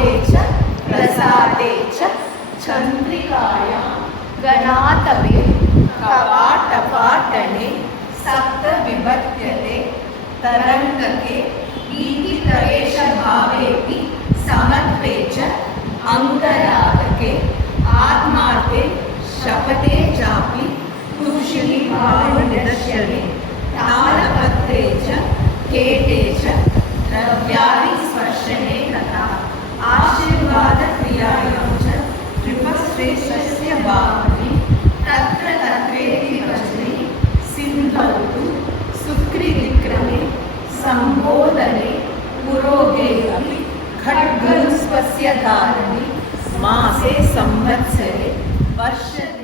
भावे च प्रसादे च चन्द्रिकायां गणातवे कवाटपाटने सप्तविभक्त्यते तरङ्गके गीतितवेशभावेऽपि समत्वे च अङ्गरागके आत्मार्थे शपथे चापि तुष्णीभावनिदर्शने तालपत्रे च केटे च द्रव्यादिस्पर्शने तथा आशीर्वादक्रियायां च नृपश्रेष्ठस्य भावने तत्र तत्रेति वचने सिन्धौ तु सुकृतिक्रमे सम्बोधने पुरोगे अपि खड्गरुस्वस्य धारणे मासे संवत्सरे वर्ष